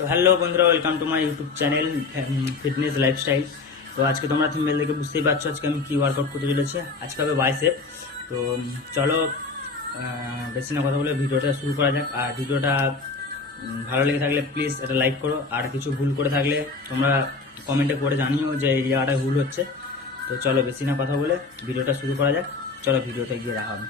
তো হ্যালো বন্ধুরা, welcome to my YouTube channel fitness lifestyle. তো আজকে তোমরা থিমেল দেখে বুঝতেই পারছো আজকে আমি কী ওয়ার্কআউট করতে চলেছি। আজকে হবে বাইসেপ। তো চলো বেশি না কথা বলে ভিডিওটা শুরু করা যাক। আর ভিডিওটা ভালো লেগে থাকলে প্লিজ এটা লাইক করো, আর কিছু ভুল করে থাকলে তোমরা কমেন্টে করে জানিও যে এই জায়গাটায় ভুল হচ্ছে। তো চলো বেশি না কথা বলে ভিডিওটা শুরু করা যাক। চলো ভিডিওটা গিয়ে দেখা হবে।